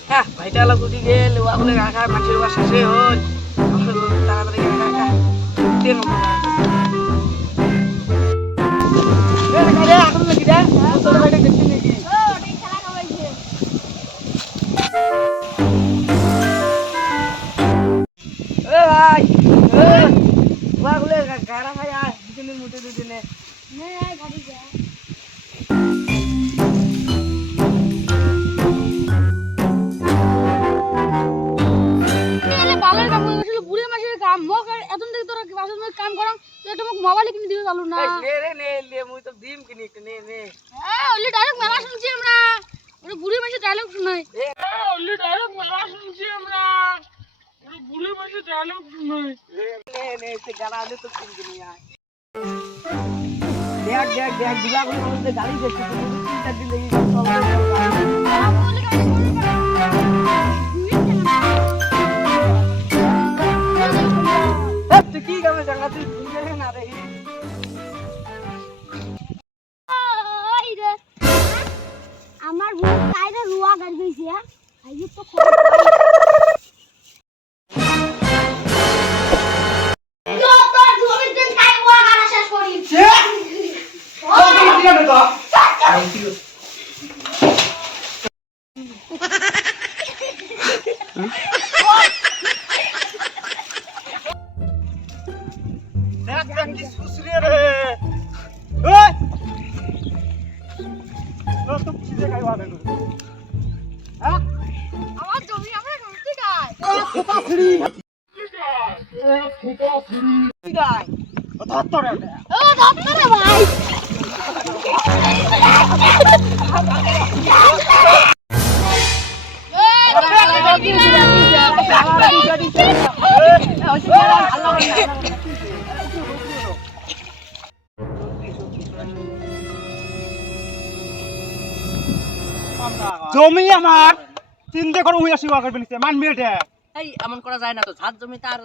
হ্যাঁ ভাইটা আলা গুটি গেল ওগুলো রাখা মাছের বাসা সে হল তাড়াতাড়ি রাখা তেল এখন নাকি রে তোর ভাইটা দেখছিস নাকি ভাই ওগুলো গাড়া ভাই আর দুজনের মুঠে দুজনে গাড়ি যা কাম করাম তো মোক মোবাইল কিনে দিও চালু না নে রে নে মুই তো দিম কিনি নে নে ওলি ডাইরেক্ট মেলা শুনছি আমরা ওরে বুড়ি মাসে ডায়লগ শুনাই ওলি ডাইরেক্ট মেলা শুনছি আমরা ওরে বুড়ি মাসে ডায়লগ শুনাই নে সে গানা আলে তো কিন কিনি আয় দেখ দিলা বলে আমাদের গাড়ি দেখতে তিনটা দিন লাগি তুই কি গাবে জায়গা তুই ভুলে না রে আমার ভুল কাইরে রুয়া গাড়ি গইছে আইয়ে তো আমার জমি আমরা নষ্ট গায় খোপা ফ্রি গায় ধত্তরে ধত্তরে ভাই জমি আমার চিন্তা করো হইয়া শিবা করবে নিতে মানবি এটা এই এমন করা যায় না তো ধার জমি তার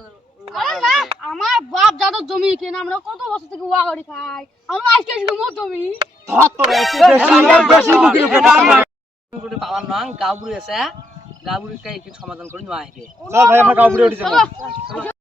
আমার বাপ দাদা জমি কেন আমরা কত বছর থেকে ওয়া গাড়ি খাই আমরা আজকে মো জমি ধর তোর বেশি বুকির উপরে করে পাওয়ার নং গাঁও বুড়ি আছে গাঁও বুড়ি কাই সমাধান করে নিয়ে আসবে চল ভাই আমরা গাঁও বুড়ি উঠে যাবো